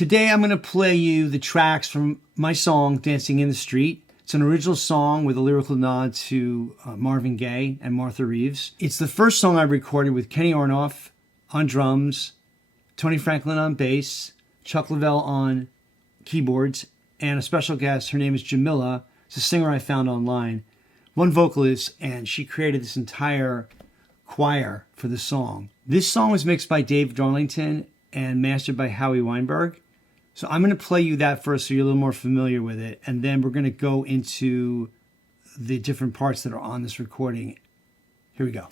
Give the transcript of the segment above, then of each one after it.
Today I'm going to play you the tracks from my song, Dancing in the Street. It's an original song with a lyrical nod to Marvin Gaye and Martha Reeves. It's the first song I recorded with Kenny Aronoff on drums, Tony Franklin on bass, Chuck Leavell on keyboards, and a special guest. Her name is Jamila. It's a singer I found online. One vocalist, and she created this entire choir for the song. This song was mixed by Dave Darlington and mastered by Howie Weinberg. So I'm going to play you that first so you're a little more familiar with it, and then we're going to go into the different parts that are on this recording. Here we go.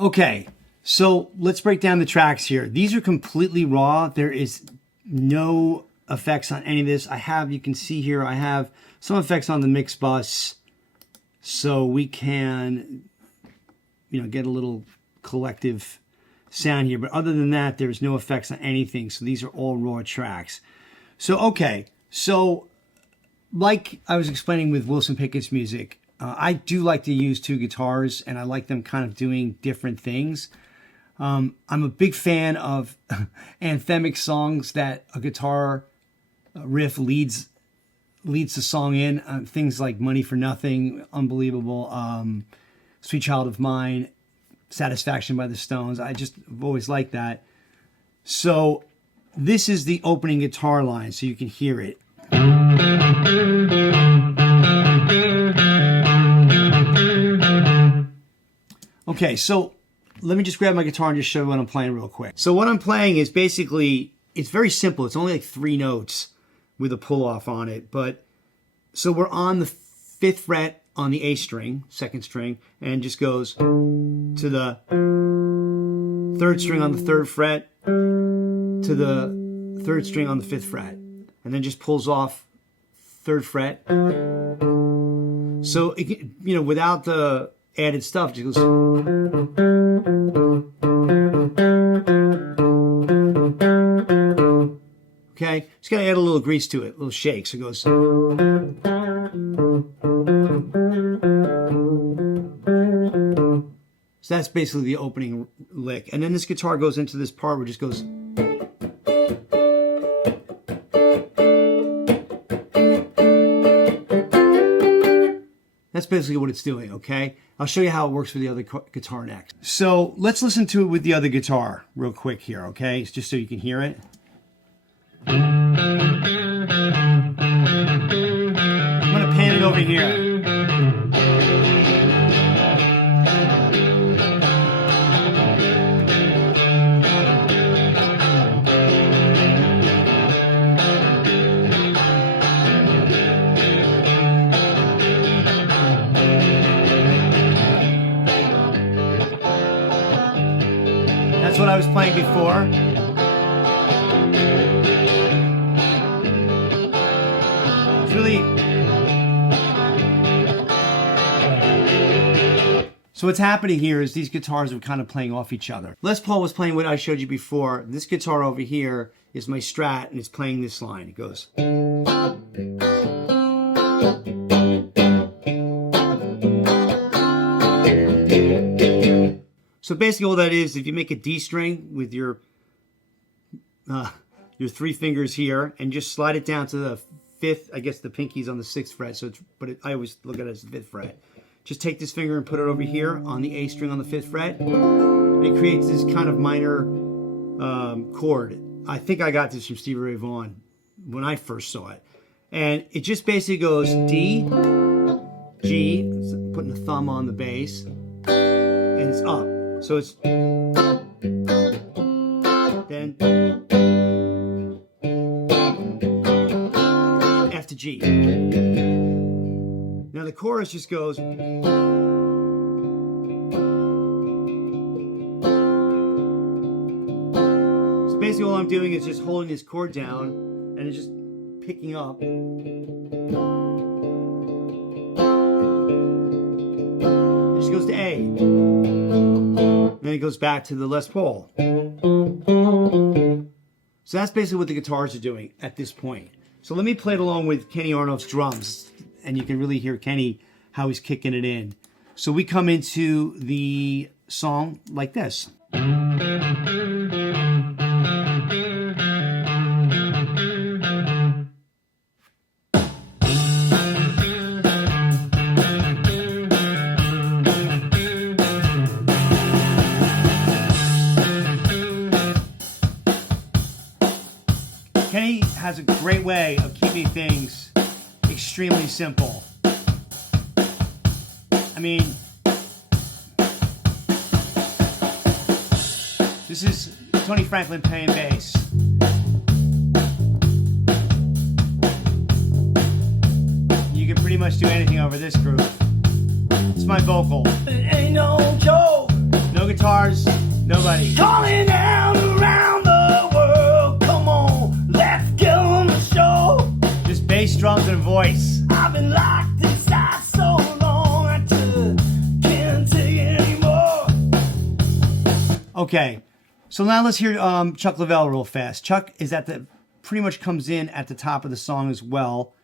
Okay, so let's break down the tracks here. These are completely raw. There is no effects on any of this. You can see here, I have some effects on the mix bus so we can, get a little collective sound here. But other than that, there's no effects on anything. So these are all raw tracks. So, okay, so like I was explaining with Wilson Pickett's music, I do like to use two guitars, and I like them kind of doing different things. I'm a big fan of anthemic songs that a guitar riff leads the song in. Things like Money for Nothing, unbelievable. Sweet Child of Mine, Satisfaction by the Stones. I've always liked that. So this is the opening guitar line, so you can hear it. Okay, so let me just grab my guitar and just show you what I'm playing real quick. So what I'm playing is basically, it's very simple. It's only like 3 notes with a pull-off on it. But so we're on the 5th fret on the A string, 2nd string, and just goes to the 3rd string on the 3rd fret, to the 3rd string on the 5th fret, and then just pulls off 3rd fret. So, without the added stuff, it just goes. Okay, just gotta add a little grease to it, a little shake. So it goes. So that's basically the opening lick, and then this guitar goes into this part where it just goes. That's basically what it's doing, okay? I'll show you how it works with the other guitar next. So let's listen to it with the other guitar real quick here, okay? Just so you can hear it. I'm gonna pan it over here. That's what I was playing before. It's really... So what's happening here is these guitars are kind of playing off each other. Les Paul was playing what I showed you before. This guitar over here is my Strat, and it's playing this line. It goes... So basically all that is, if you make a D string with your 3 fingers here and just slide it down to the 5th, I guess the pinky's on the 6th fret, so I always look at it as the 5th fret. Just take this finger and put it over here on the A string on the 5th fret. It creates this kind of minor chord. I think I got this from Stevie Ray Vaughan when I first saw it. And it just basically goes D, G, putting the thumb on the bass, and it's up. So it's then F to G. Now the chorus just goes. So basically all I'm doing is just holding this chord down and it's just picking up. It just goes to A. Then it goes back to the Les Paul. So that's basically what the guitars are doing at this point. So let me play it along with Kenny Aronoff's drums, and you can really hear Kenny, how he's kicking it in. So we come into the song like this. Kenny has a great way of keeping things extremely simple. I mean, this is Tony Franklin playing bass. You can pretty much do anything over this groove. It's my vocal. It ain't no joke. No guitars, nobody. Calling out around the world. Come on, let's get on the show. Just bass, drums, and voice. I've been locked inside so long I just can't take it anymore. Okay, so now let's hear Chuck Leavell real fast. Chuck is pretty much comes in at the top of the song as well.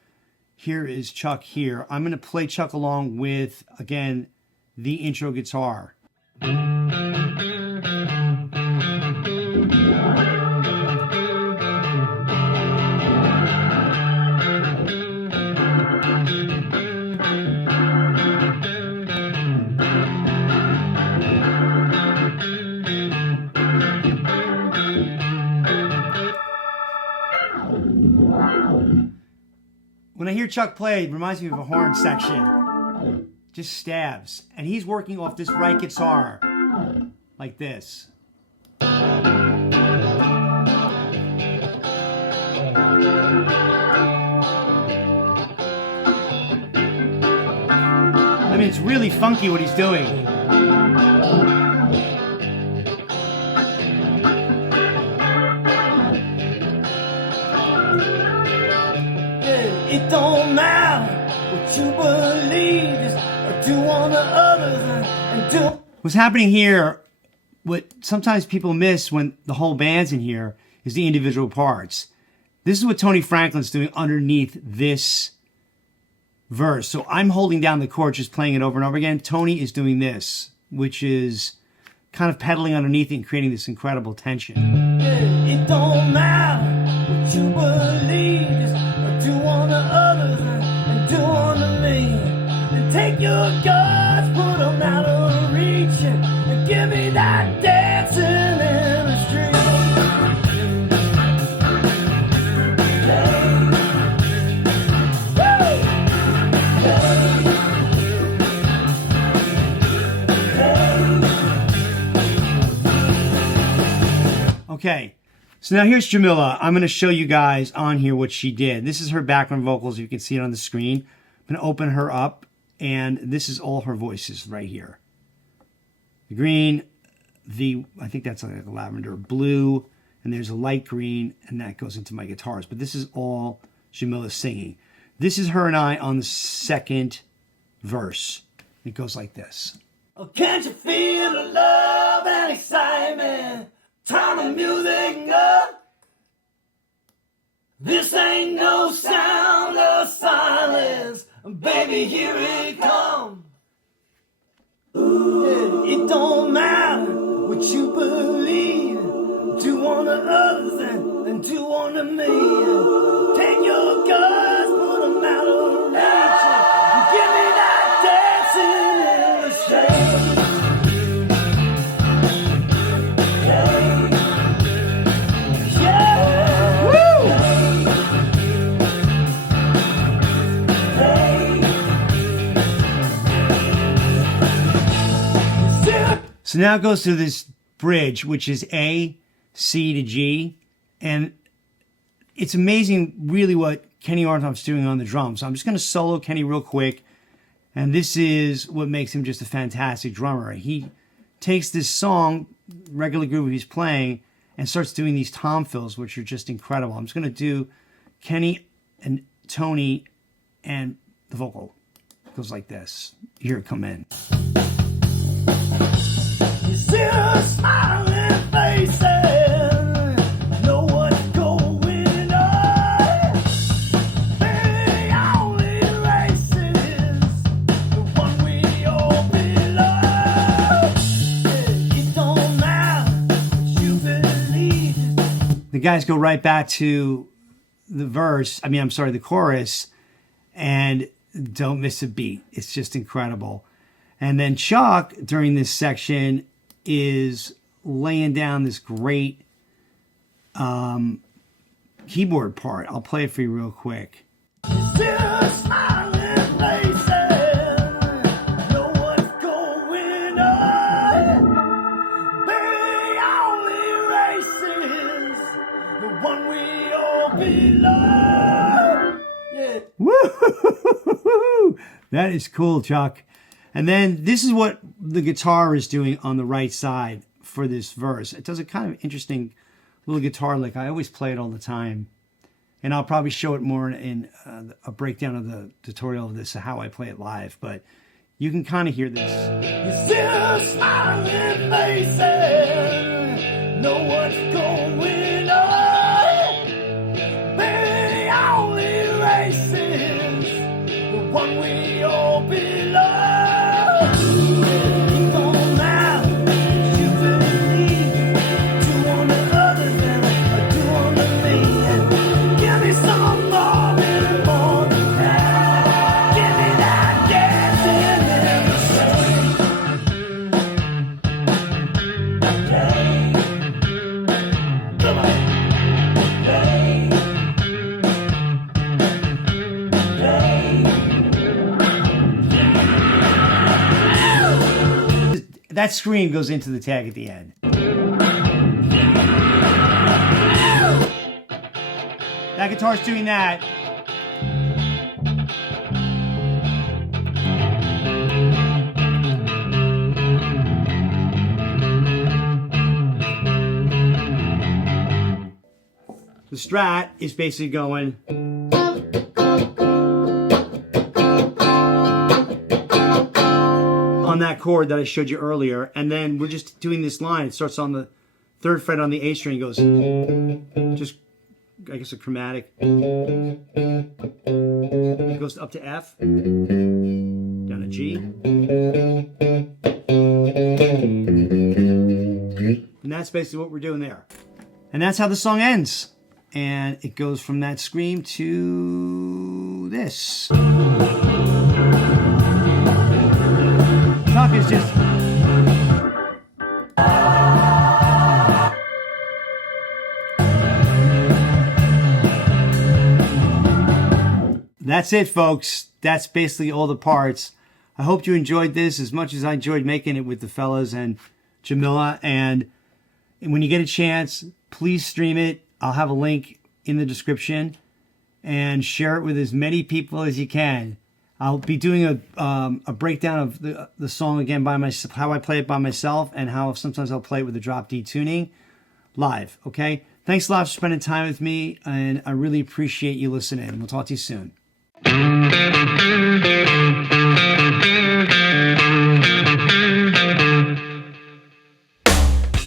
Here is Chuck here. I'm going to play Chuck along with, again, the intro guitar. When I hear Chuck play, it reminds me of a horn section. Just stabs. And he's working off this right guitar. Like this. I mean, it's really funky what he's doing. It don't matter what you believe or do on the other and do. What's happening here, what sometimes people miss when the whole band's in here, is the individual parts. This is what Tony Franklin's doing underneath this verse. So I'm holding down the chord, just playing it over and over again. Tony is doing this, which is kind of pedaling underneath it and creating this incredible tension. It don't matter what you believe or do on the other and do on the me. And take your guts, put them out of reach and give me that dancing in the street. Okay, so now here's Jamila. I'm going to show you guys on here what she did. This is her background vocals. You can see it on the screen. I'm going to open her up, and this is all her voices right here. The green, I think that's like a lavender blue, and there's a light green, and that goes into my guitars. But this is all Jamila singing. This is her and I on the second verse. It goes like this. Oh, can't you feel the love and excitement? Turn the music up. This ain't no sound of silence. Baby, here it comes. Ooh, it don't matter do unto me. Take your guns, put them out of reach. And give me that dancing in the shade. So now it goes to this bridge, which is A, C to G. And it's amazing, really, what Kenny Aronoff's doing on the drums. So I'm just going to solo Kenny real quick. And this is what makes him just a fantastic drummer. He takes this song, regular groove he's playing, and starts doing these tom fills, which are just incredible. I'm just going to do Kenny and Tony and the vocal. It goes like this. Here it come in. See her smiling faces, know what's going on. The only race is the one we all belong. It don't matter what you believe. The guys go right back to the the chorus, and don't miss a beat. It's just incredible. And then Chuck, during this section, is laying down this great keyboard part. I'll play it for you real quick. Still smiling faces, know what's going on. The only race is the one we all belong. Yeah. Woo! That is cool, Chuck. And then this is what the guitar is doing on the right side for this verse. It does a kind of interesting little guitar lick. I always play it all the time. And I'll probably show it more in a breakdown of the tutorial of this, how I play it live. But you can kind of hear this. You still smiling faces, know what's going on. The only race is the one we all belong. That scream goes into the tag at the end. That guitar's doing that. The Strat is basically going. On that chord that I showed you earlier, and then we're just doing this line. It starts on the 3rd fret on the A string, goes just, I guess, a chromatic. It goes up to F, down to G, and that's basically what we're doing there. And that's how the song ends. And it goes from that scream to this. Chuck is just... That's it, folks. That's basically all the parts. I hope you enjoyed this as much as I enjoyed making it with the fellas and Jamila. And when you get a chance, please stream it. I'll have a link in the description. And share it with as many people as you can. I'll be doing a breakdown of the song again by myself, how I play it by myself, and how sometimes I'll play it with the drop D tuning live. Okay? Thanks a lot for spending time with me, and I really appreciate you listening. We'll talk to you soon.